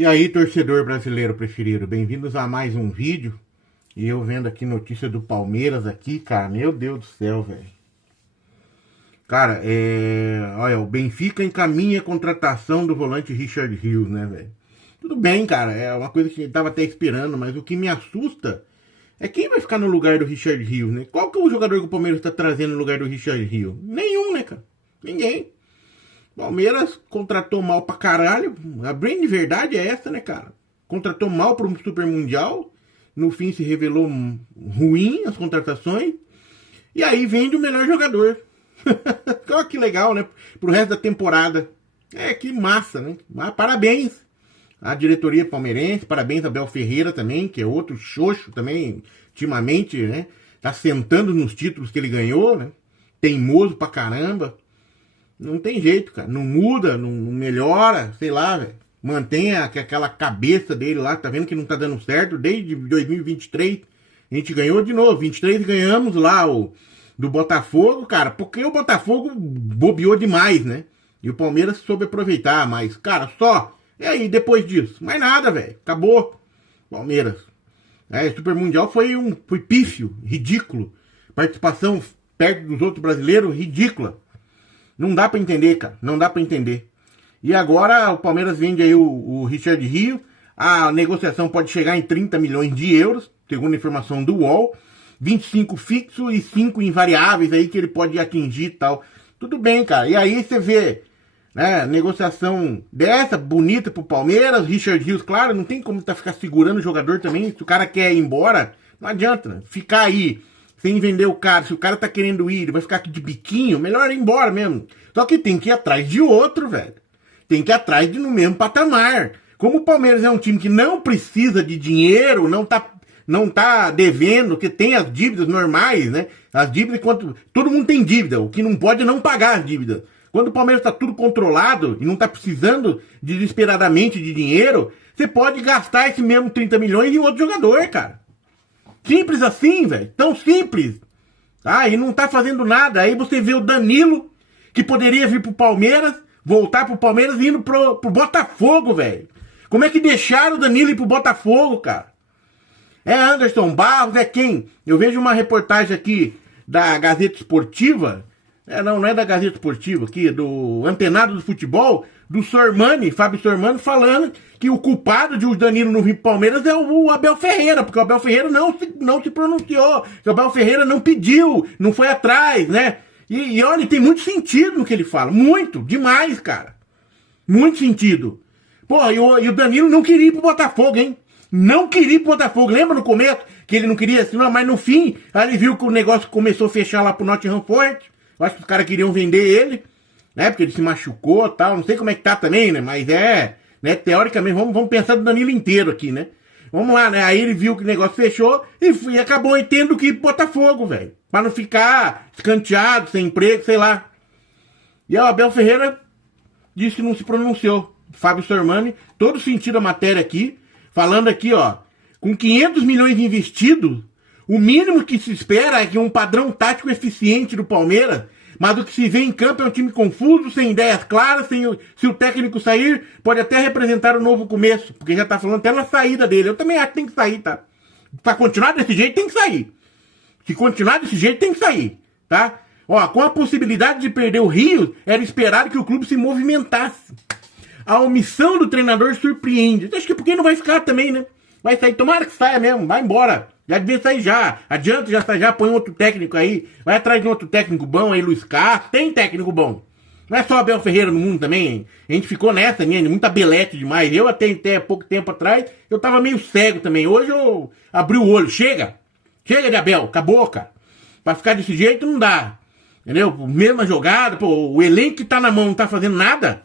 E aí, torcedor brasileiro preferido, bem-vindos a mais um vídeo. E eu vendo aqui notícia do Palmeiras aqui, cara, meu Deus do céu, velho. Cara, olha, o Benfica encaminha a contratação do volante Richard Rios, né, velho? Tudo bem, cara, é uma coisa que a gente tava até esperando, mas o que me assusta é quem vai ficar no lugar do Richard Rios, né? Qual que é o jogador que o Palmeiras tá trazendo no lugar do Richard Rios? Nenhum, né, cara? Ninguém. Palmeiras contratou mal pra caralho. A grande verdade é essa, né, cara? Contratou mal para um Super Mundial. No fim se revelou ruim as contratações. E aí vende o melhor jogador. Olha que legal, né? Pro resto da temporada. Que massa, né? Mas parabéns à diretoria palmeirense. Parabéns a Abel Ferreira também, que é outro xoxo também, ultimamente, né? Tá sentando nos títulos que ele ganhou, né? Teimoso pra caramba. Não tem jeito, cara. Não muda, não melhora, sei lá, velho. Mantém aquela cabeça dele lá, tá vendo que não tá dando certo. Desde 2023, a gente ganhou de novo. 23 ganhamos lá do Botafogo, cara, porque o Botafogo bobeou demais, né? E o Palmeiras soube aproveitar, mas, cara, só. E aí, depois disso? Mais nada, velho. Acabou. Palmeiras. Super Mundial foi pífio, ridículo. Participação perto dos outros brasileiros, ridícula. Não dá pra entender, cara. Não dá pra entender. E agora o Palmeiras vende aí o Richard Rios. A negociação pode chegar em 30 milhões de euros, segundo a informação do UOL. 25 fixos e 5 invariáveis aí que ele pode atingir e tal. Tudo bem, cara. E aí você vê, né, negociação dessa, bonita pro Palmeiras. Richard Rios, claro, não tem como ficar segurando o jogador também. Se o cara quer ir embora, não adianta, né? Ficar aí sem vender o cara, se o cara tá querendo ir, ele vai ficar aqui de biquinho, melhor ir embora mesmo. Só que tem que ir atrás de outro, velho. Tem que ir atrás de no mesmo patamar. Como o Palmeiras é um time que não precisa de dinheiro, não tá devendo, que tem as dívidas normais, né? As dívidas, todo mundo tem dívida, o que não pode é não pagar as dívidas. Quando o Palmeiras tá tudo controlado e não tá precisando desesperadamente de dinheiro, você pode gastar esse mesmo 30 milhões em outro jogador, cara. Simples assim, velho. Tão simples. E não tá fazendo nada. Aí você vê o Danilo, que poderia vir pro Palmeiras, voltar pro Palmeiras e indo pro Botafogo, velho. Como é que deixaram o Danilo ir pro Botafogo, cara? Anderson Barros, quem? Eu vejo uma reportagem aqui da Gazeta Esportiva. Não é da Gazeta Esportiva, aqui, do Antenado do Futebol, do Sormani, Fábio Sormani, falando que o culpado de o Danilo não vir pro Palmeiras é o Abel Ferreira, porque o Abel Ferreira não se pronunciou, o Abel Ferreira não pediu, não foi atrás, né? E olha, tem muito sentido no que ele fala, muito, demais, cara. Muito sentido. Pô, e o Danilo não queria ir pro Botafogo, hein? Não queria ir pro Botafogo. Lembra no começo que ele não queria assinar, mas no fim, aí ele viu que o negócio começou a fechar lá pro Nottingham Forest. Eu acho que os caras queriam vender ele, né? Porque ele se machucou e tal. Não sei como é que tá também, né? Mas né? Teoricamente, vamos pensar do Danilo inteiro aqui, né? Vamos lá, né? Aí ele viu que o negócio fechou e acabou tendo que ir pro Botafogo, velho. Pra não ficar escanteado, sem emprego, sei lá. E o Abel Ferreira disse que não se pronunciou. Fábio Sormani, todo sentido a matéria aqui, falando aqui, ó, com 500 milhões investidos, o mínimo que se espera é que um padrão tático eficiente do Palmeiras, mas o que se vê em campo é um time confuso, sem ideias claras, se o técnico sair, pode até representar um novo começo, porque já tá falando até na saída dele. Eu também acho que tem que sair, tá? Pra continuar desse jeito, tem que sair. Se continuar desse jeito, tem que sair, tá? Ó, com a possibilidade de perder o Rio, era esperado que o clube se movimentasse. A omissão do treinador surpreende. Acho que porque não vai ficar também, né? Vai sair, tomara que saia mesmo, vai embora. Já devia sair já. Adianta já sair já, põe outro técnico aí. Vai atrás de outro técnico bom aí, Luiz Castro. Tem técnico bom. Não é só Abel Ferreira no mundo também, hein? A gente ficou nessa, né? Muita belete demais. Eu até pouco tempo atrás, eu tava meio cego também. Hoje eu abri o olho. Chega de Abel, acabou, cara. Pra ficar desse jeito não dá. Entendeu? Mesma jogada, pô, o elenco que tá na mão não tá fazendo nada.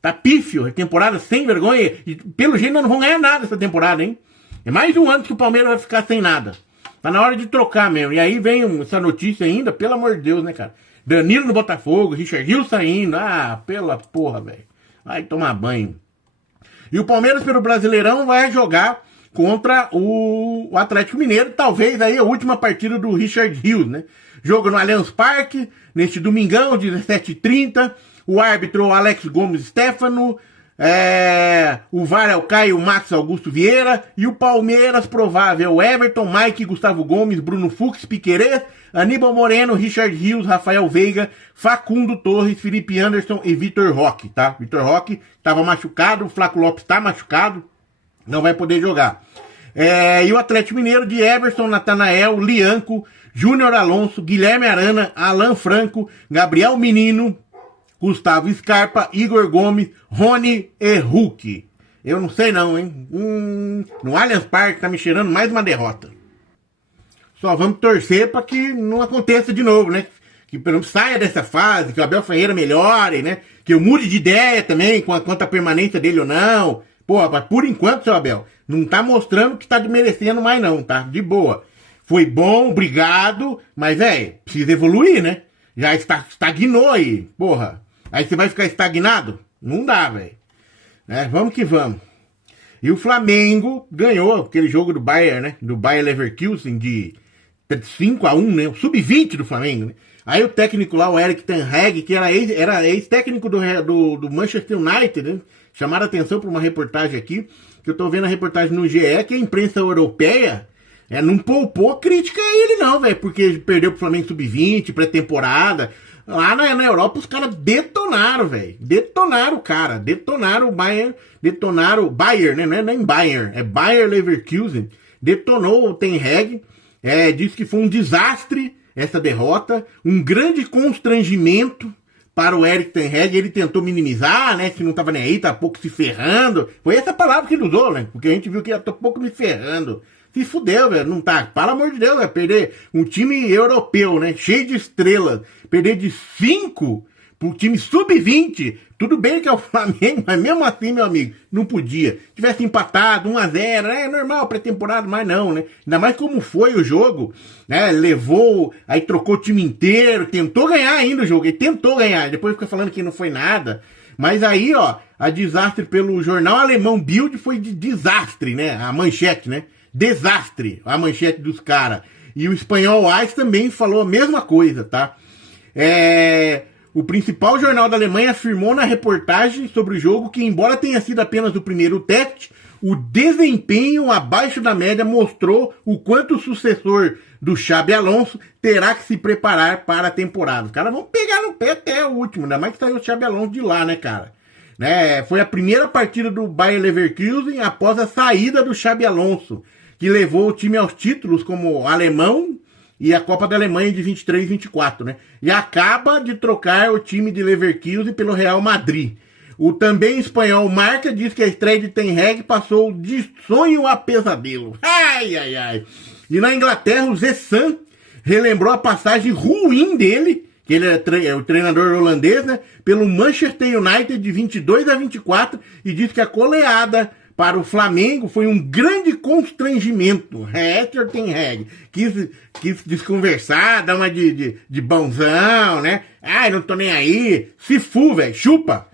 Tá pífio, temporada sem vergonha. E pelo jeito não vão ganhar nada essa temporada, hein? É mais um ano que o Palmeiras vai ficar sem nada. Tá na hora de trocar mesmo. E aí vem essa notícia ainda, pelo amor de Deus, né, cara? Danilo no Botafogo, Richard Rios saindo. Pela porra, velho. Vai tomar banho. E o Palmeiras, pelo Brasileirão, vai jogar contra o Atlético Mineiro. Talvez aí a última partida do Richard Rios, né? Jogo no Allianz Parque, neste domingão, 17h30. O árbitro Alex Gomes Stefano. O VAR é o Caio Max Augusto Vieira. E o Palmeiras provável: Everton, Mike, Gustavo Gomes, Bruno Fux, Piquerez, Aníbal Moreno, Richard Rios, Rafael Veiga, Facundo Torres, Felipe Anderson e Vitor Roque, tá? Vitor Roque estava machucado, o Flaco Lopes está machucado, não vai poder jogar. E o Atlético Mineiro de Everson, Natanael, Lianco, Júnior Alonso, Guilherme Arana, Alan Franco, Gabriel Menino, Gustavo Scarpa, Igor Gomes, Rony e Hulk. Eu não sei não, hein? No Allianz Parque tá me cheirando mais uma derrota. Só vamos torcer para que não aconteça de novo, né? Que pelo menos saia dessa fase, que o Abel Ferreira melhore, né? Que eu mude de ideia também quanto à permanência dele ou não. Pô, mas por enquanto, seu Abel, não tá mostrando que tá desmerecendo mais não, tá? De boa. Foi bom, obrigado, mas, precisa evoluir, né? Já estagnou aí, porra. Aí você vai ficar estagnado? Não dá, velho. Vamos que vamos. E o Flamengo ganhou aquele jogo do Bayern, né? Do Bayer Leverkusen de 5-1, né? O sub-20 do Flamengo, né? Aí o técnico lá, o Erik ten Hag, que era ex-técnico do Manchester United, né? Chamaram a atenção para uma reportagem aqui, que eu tô vendo a reportagem no GE, que a imprensa europeia não poupou crítica a ele não, velho, porque ele perdeu pro Flamengo sub-20, pré-temporada. Lá na Europa os caras detonaram, velho. Detonaram o cara, detonaram o Bayern, detonaram o Bayern, né? Não é nem Bayern, é Bayer Leverkusen. Detonou o ten Hag, disse que foi um desastre essa derrota, um grande constrangimento para o Erik ten Hag. Ele tentou minimizar, né? Que não tava nem aí, tá pouco se ferrando. Foi essa palavra que ele usou, né? Porque a gente viu que ia tá pouco me ferrando. Se fudeu, velho. Não tá. Pelo amor de Deus, velho. Perder um time europeu, né? Cheio de estrelas. Perder de 5 pro time sub-20. Tudo bem que é o Flamengo, mas mesmo assim, meu amigo, não podia. Tivesse empatado 1-0, é normal, pré-temporada, mas não, né? Ainda mais como foi o jogo, né? Levou, aí trocou o time inteiro, tentou ganhar ainda o jogo, ele tentou ganhar, depois fica falando que não foi nada. Mas aí, ó, a desastre pelo jornal alemão Bild foi de desastre, né? A manchete, né? Desastre, a manchete dos caras. E o espanhol AS também falou a mesma coisa, tá? O principal jornal da Alemanha afirmou na reportagem sobre o jogo que, embora tenha sido apenas o primeiro teste, o desempenho abaixo da média mostrou o quanto o sucessor do Xabi Alonso terá que se preparar para a temporada. Os caras vão pegar no pé até o último, ainda mais que saiu o Xabi Alonso de lá, né, cara? Foi a primeira partida do Bayer Leverkusen após a saída do Xabi Alonso, que levou o time aos títulos como alemão e a Copa da Alemanha de 23 e 24, né? E acaba de trocar o time de Leverkusen pelo Real Madrid. O também espanhol Marca diz que a estreia de ten Hag passou de sonho a pesadelo. Ai, ai, ai. E na Inglaterra, o Zé Sam relembrou a passagem ruim dele, que ele é o treinador holandês, né? Pelo Manchester United de 22 a 24 e diz que a goleada para o Flamengo foi um grande constrangimento. Sr. ten Hag quis desconversar, dar uma de bonzão, né? Ai, não tô nem aí. Se fu, velho, chupa,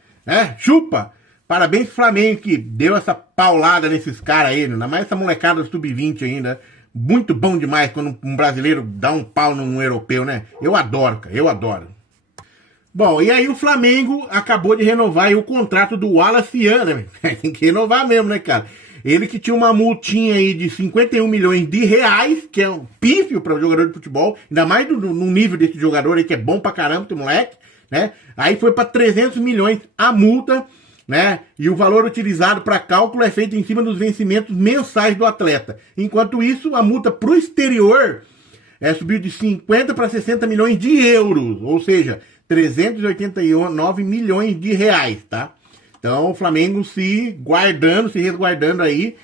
chupa. Parabéns pro Flamengo que deu essa paulada nesses caras aí, ainda mais essa molecada do sub-20 ainda. Muito bom demais quando um brasileiro dá um pau num europeu, né? Eu adoro, cara, eu adoro. Bom, e aí o Flamengo acabou de renovar aí o contrato do Wallace Ian, né? Tem que renovar mesmo, né, cara? Ele que tinha uma multinha aí de 51 milhões de reais, que é um pífio para o jogador de futebol, ainda mais no nível desse jogador aí, que é bom pra caramba, esse moleque, né? Aí foi para 300 milhões a multa, né? E o valor utilizado para cálculo é feito em cima dos vencimentos mensais do atleta. Enquanto isso, a multa pro exterior subiu de 50 para 60 milhões de euros, ou seja, 389 milhões de reais, tá? Então o Flamengo se resguardando aí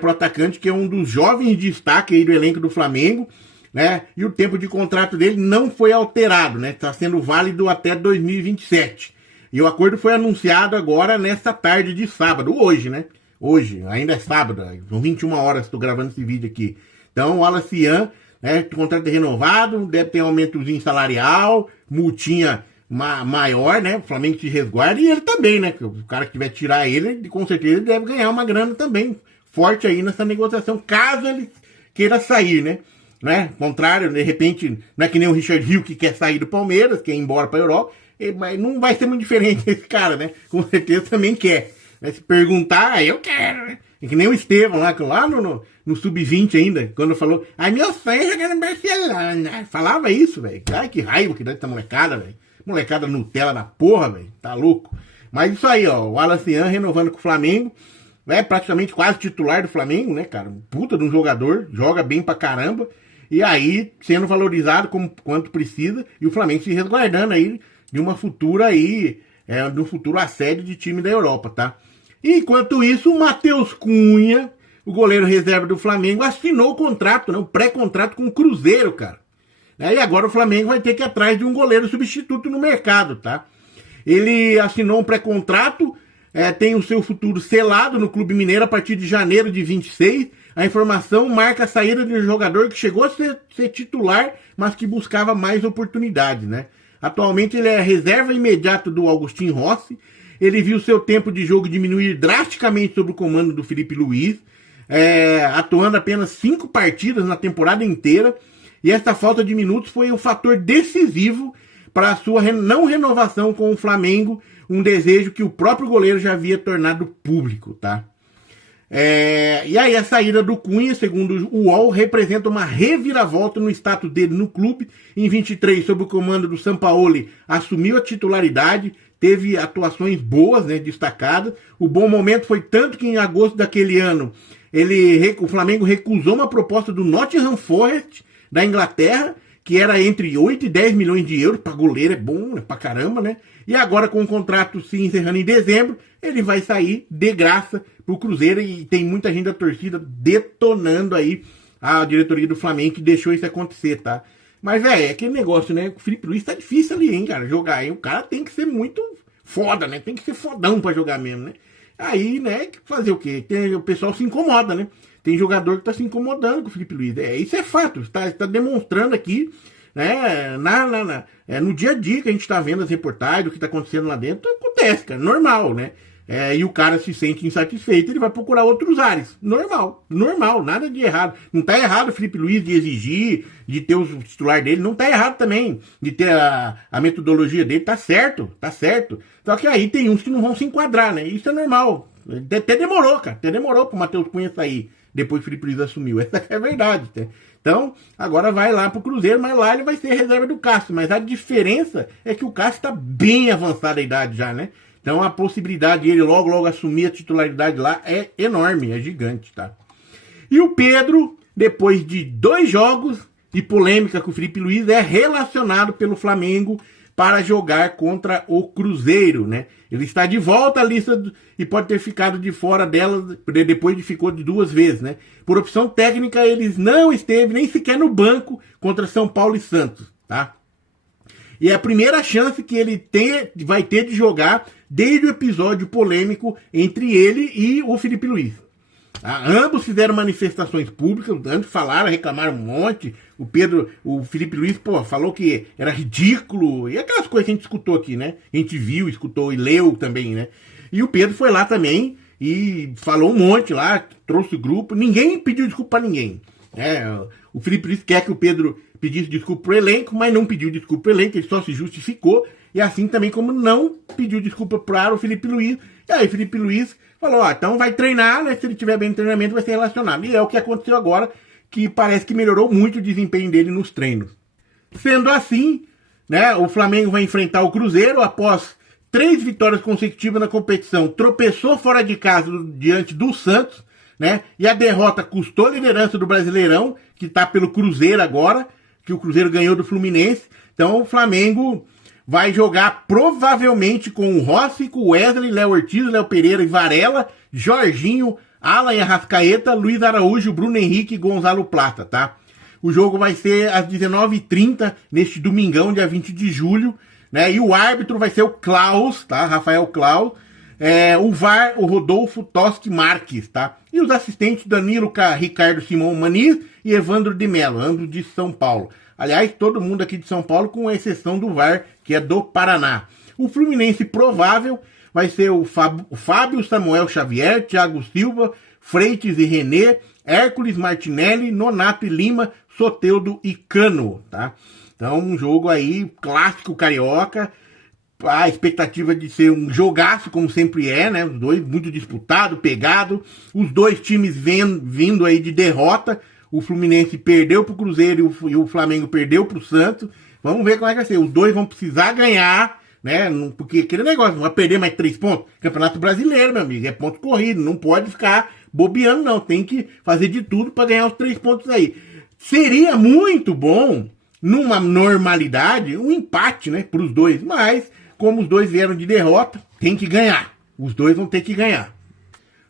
pro atacante, que é um dos jovens de destaque aí do elenco do Flamengo, né? E o tempo de contrato dele não foi alterado, né? Está sendo válido até 2027. E o acordo foi anunciado agora nessa tarde de sábado, hoje, né? Hoje, ainda é sábado, são 21 horas que estou gravando esse vídeo aqui. Então o Wallace Ian, o contrato é renovado, deve ter um aumentozinho salarial, multinha maior, né? O Flamengo se resguarda e ele também, né? O cara que tiver tirar ele, com certeza ele deve ganhar uma grana também forte aí nessa negociação, caso ele queira sair, né? Contrário, de repente, não é que nem o Richard Rios que quer sair do Palmeiras, quer ir embora para a Europa, mas não vai ser muito diferente esse cara, né? Com certeza também quer, Né? Se perguntar, eu quero, né? É que nem o Estevão lá no Sub-20 ainda, quando falou, meu sonho é jogar no Barcelona. Falava isso, velho. Ai, que raiva que dá essa molecada, velho. Molecada Nutella da porra, velho. Tá louco. Mas isso aí, ó. O Wallace Ian renovando com o Flamengo. É praticamente quase titular do Flamengo, né, cara? Puta de um jogador. Joga bem pra caramba. E aí, sendo valorizado como quanto precisa. E o Flamengo se resguardando aí de uma futura aí. De um futuro assédio de time da Europa, tá? Enquanto isso, o Matheus Cunha, o goleiro reserva do Flamengo, assinou o contrato, né? Um pré-contrato com o Cruzeiro, cara. E agora o Flamengo vai ter que ir atrás de um goleiro substituto no mercado, tá? Ele assinou um pré-contrato, tem o seu futuro selado no Clube Mineiro a partir de janeiro de 26. A informação marca a saída de um jogador que chegou a ser titular, mas que buscava mais oportunidades, né? Atualmente ele é reserva imediato do Agustin Rossi. Ele viu seu tempo de jogo diminuir drasticamente sob o comando do Felipe Luiz, atuando apenas 5 partidas na temporada inteira, e esta falta de minutos foi o fator decisivo para a sua não renovação com o Flamengo, um desejo que o próprio goleiro já havia tornado público, tá? E aí a saída do Cunha, segundo o UOL, representa uma reviravolta no status dele no clube. Em 23, sob o comando do Sampaoli, assumiu a titularidade, teve atuações boas, né, destacadas. O bom momento foi tanto que em agosto daquele ano o Flamengo recusou uma proposta do Nottingham Forest da Inglaterra, que era entre 8 e 10 milhões de euros, para goleiro é bom, né, pra caramba, né? E agora com o contrato se encerrando em dezembro, ele vai sair de graça pro Cruzeiro, e tem muita gente da torcida detonando aí a diretoria do Flamengo que deixou isso acontecer, tá? Mas, é aquele negócio, né? O Felipe Luiz tá difícil ali, hein, cara, jogar aí. O cara tem que ser muito foda, né? Tem que ser fodão pra jogar mesmo, né? Aí, né, fazer o quê? O pessoal se incomoda, né? Tem jogador que tá se incomodando com o Felipe Luiz. Isso é fato, está demonstrando aqui, né? No dia a dia que a gente tá vendo as reportagens, o que tá acontecendo lá dentro, acontece, cara, normal, né? E o cara se sente insatisfeito, ele vai procurar outros ares. Normal, nada de errado. Não tá errado o Felipe Luiz de exigir, de ter o titular dele, não tá errado também de ter a metodologia dele, tá certo. Só que aí tem uns que não vão se enquadrar, né? Isso é normal. Até demorou pro Matheus Cunha sair, depois que o Felipe Luiz assumiu. Essa é a verdade, tá? Então, agora vai lá pro Cruzeiro, mas lá ele vai ser reserva do Cássio. Mas a diferença é que o Cássio tá bem avançado a idade já, né? Então a possibilidade de ele logo assumir a titularidade lá é enorme, é gigante, tá? E o Pedro, depois de 2 jogos de polêmica com o Felipe Luiz, é relacionado pelo Flamengo para jogar contra o Cruzeiro, né? Ele está de volta à lista e pode ter ficado de fora dela, depois de ficou de 2 vezes, né? Por opção técnica, ele não esteve nem sequer no banco contra São Paulo e Santos, tá? E é a primeira chance que ele vai ter de jogar desde o episódio polêmico entre ele e o Felipe Luiz. Ambos fizeram manifestações públicas, ambos falaram, reclamaram um monte. O Felipe Luiz, falou que era ridículo, e aquelas coisas que a gente escutou aqui, né? A gente viu, escutou e leu também, né? E o Pedro foi lá também e falou um monte lá, trouxe o grupo, ninguém pediu desculpa pra ninguém. O Felipe Luiz quer que o Pedro pedisse desculpa pro elenco, mas não pediu desculpa pro elenco, ele só se justificou, e assim também como não pediu desculpa para o Felipe Luiz. E aí o Felipe Luiz falou, então vai treinar, né? Se ele tiver bem no treinamento vai ser relacionado. E é o que aconteceu agora, que parece que melhorou muito o desempenho dele nos treinos. Sendo assim, né, o Flamengo vai enfrentar o Cruzeiro após 3 vitórias consecutivas na competição. Tropeçou fora de casa diante do Santos, né? E a derrota custou a liderança do Brasileirão, que está pelo Cruzeiro agora, que o Cruzeiro ganhou do Fluminense. Então o Flamengo vai jogar provavelmente com o Rossi, com o Wesley, Léo Ortiz, Léo Pereira e Varela, Jorginho, Alan e Arrascaeta, Luiz Araújo, Bruno Henrique e Gonzalo Plata, tá? O jogo vai ser às 19h30, neste domingão, dia 20 de julho, né? E o árbitro vai ser o Klaus, tá? Rafael Klaus. O VAR, o Rodolfo Toschi Marques, tá? E os assistentes Danilo Ricardo Simão Maniz e Evandro de Mello, ambos de São Paulo. Aliás, todo mundo aqui de São Paulo, com exceção do VAR, que é do Paraná. O Fluminense provável vai ser o Fábio Samuel Xavier, Thiago Silva, Freitas e René, Hércules Martinelli, Nonato e Lima, Soteldo e Cano, tá? Então, um jogo aí clássico carioca, a expectativa de ser um jogaço, como sempre é, né? Os dois muito disputado, pegado. Os dois times vindo aí de derrota. O Fluminense perdeu pro Cruzeiro e o Flamengo perdeu pro Santos. Vamos ver como é que vai ser. Os dois vão precisar ganhar, né? Porque aquele negócio, não vai perder mais 3 pontos. Campeonato Brasileiro, meu amigo, é ponto corrido. Não pode ficar bobeando, não. Tem que fazer de tudo para ganhar os 3 pontos aí. Seria muito bom, numa normalidade, um empate, né? Para os dois. Mas, como os dois vieram de derrota, tem que ganhar. Os dois vão ter que ganhar.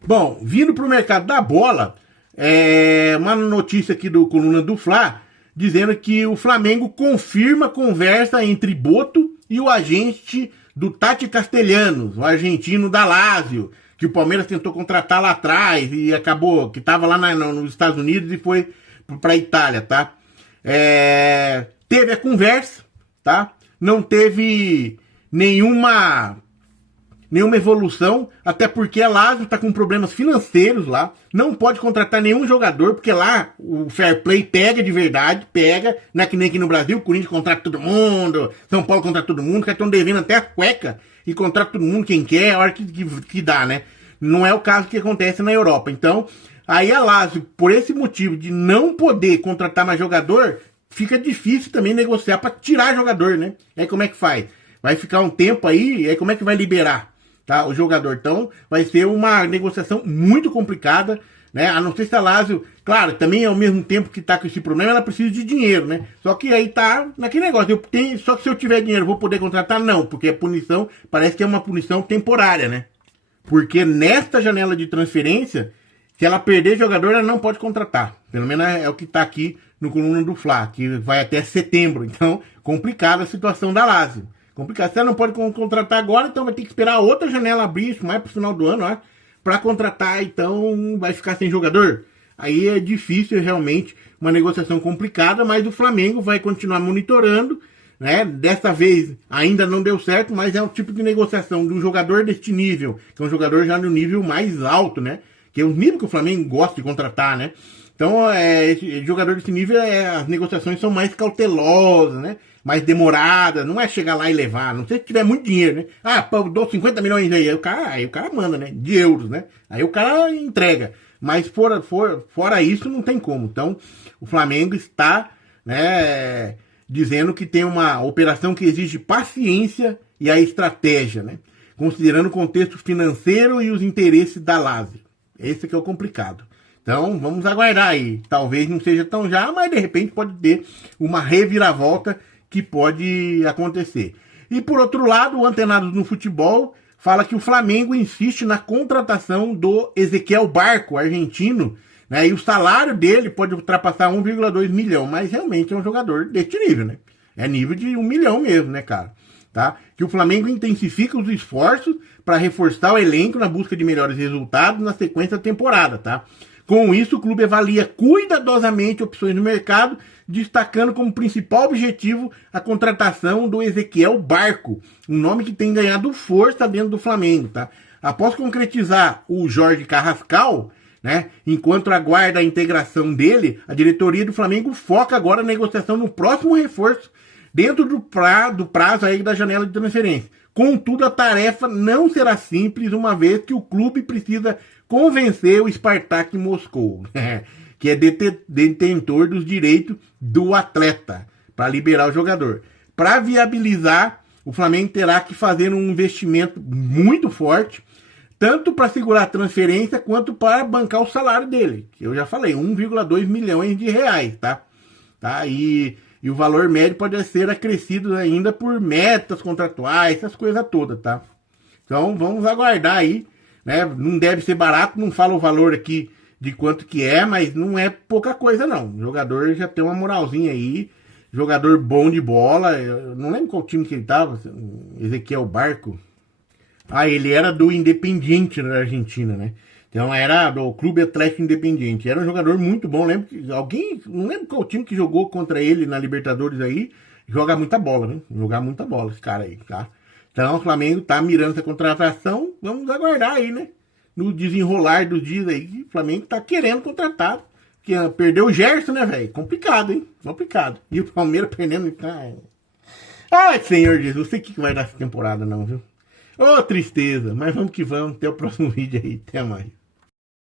Bom, vindo para o mercado da bola, uma notícia aqui do Coluna do Fla, dizendo que o Flamengo confirma conversa entre Boto e o agente do Tati Castellanos, o argentino da Lazio, que o Palmeiras tentou contratar lá atrás e acabou, que estava lá nos Estados Unidos e foi para a Itália, tá? Teve a conversa, tá? Não teve nenhuma evolução, até porque a Lazio está com problemas financeiros lá, não pode contratar nenhum jogador, porque lá o fair play pega de verdade, pega, não é que nem aqui no Brasil, o Corinthians contrata todo mundo, São Paulo contrata todo mundo, que estão devendo até a cueca e contrata todo mundo, quem quer, a hora que dá, né? Não é o caso que acontece na Europa. Então, aí a Lazio, por esse motivo de não poder contratar mais jogador, fica difícil também negociar para tirar jogador, né? Aí como é que faz? Vai ficar um tempo aí como é que vai liberar? Tá, o jogador. Então, vai ser uma negociação muito complicada, né? A não ser se a Lazio, claro, também ao mesmo tempo que tá com esse problema, ela precisa de dinheiro, né? Só que aí tá naquele negócio, só que se eu tiver dinheiro, eu vou poder contratar? Não, porque a punição, parece que é uma punição temporária, né? Porque nesta janela de transferência, se ela perder jogador, ela não pode contratar. Pelo menos é o que tá aqui no Coluna do Fla, que vai até setembro. Então, complicada a situação da Lazio. Complicado. Você não pode contratar agora, então vai ter que esperar a outra janela abrir, isso mais pro final do ano, ó, para contratar, então vai ficar sem jogador. Aí é difícil, realmente, uma negociação complicada, mas o Flamengo vai continuar monitorando, né? Dessa vez ainda não deu certo, mas é um tipo de negociação de um jogador deste nível, que é um jogador já no nível mais alto, né? Que é o nível que o Flamengo gosta de contratar, né? Então, esse jogador desse nível, as negociações são mais cautelosas, né? Mais demoradas, não é chegar lá e levar, não sei se tiver muito dinheiro, né? Eu dou 50 milhões aí o cara manda, né? De euros, né? Aí o cara entrega. Mas fora isso, não tem como. Então, o Flamengo está, né, dizendo que tem uma operação que exige paciência e a estratégia, né? Considerando o contexto financeiro e os interesses da Lazio. Esse que é o complicado. Então, vamos aguardar aí. Talvez não seja tão já, mas de repente pode ter uma reviravolta que pode acontecer. E por outro lado, o Antenados no Futebol fala que o Flamengo insiste na contratação do Ezequiel Barco, argentino, né? E o salário dele pode ultrapassar 1,2 milhão, mas realmente é um jogador deste nível, né? É nível de 1 milhão mesmo, né, cara? Tá? Que o Flamengo intensifica os esforços para reforçar o elenco na busca de melhores resultados na sequência da temporada, tá? Com isso, o clube avalia cuidadosamente opções no mercado, destacando como principal objetivo a contratação do Ezequiel Barco, um nome que tem ganhado força dentro do Flamengo, tá? Após concretizar o Jorge Carrascal, né, enquanto aguarda a integração dele, a diretoria do Flamengo foca agora na negociação no próximo reforço dentro do prazo aí da janela de transferência. Contudo, a tarefa não será simples, uma vez que o clube precisa convencer o Spartak Moscou, que é detentor dos direitos do atleta, para liberar o jogador. Para viabilizar, o Flamengo terá que fazer um investimento muito forte, tanto para segurar a transferência, quanto para bancar o salário dele, que eu já falei, 1,2 milhões de reais, tá? E o valor médio pode ser acrescido ainda por metas contratuais, essas coisas todas, tá? Então, vamos aguardar aí, né? Não deve ser barato, não falo o valor aqui de quanto que é, mas não é pouca coisa não. O jogador já tem uma moralzinha aí, jogador bom de bola, eu não lembro qual time que ele tava, Ezequiel Barco. Ele era do Independiente na Argentina, né? Então era do Clube Atlético Independiente. Era um jogador muito bom, lembro que não lembro qual time que jogou contra ele na Libertadores aí, joga muita bola, né? Jogar muita bola esse cara aí, tá? Então o Flamengo tá mirando essa contratação, vamos aguardar aí, né? No desenrolar dos dias aí, o Flamengo tá querendo contratar. Porque perdeu o Gerson, né, velho? Complicado, hein? Complicado. E o Palmeiras perdendo. Ai, Senhor Jesus, não sei o que vai dar essa temporada não, viu? Ô, tristeza, mas vamos que vamos. Até o próximo vídeo aí. Até mais.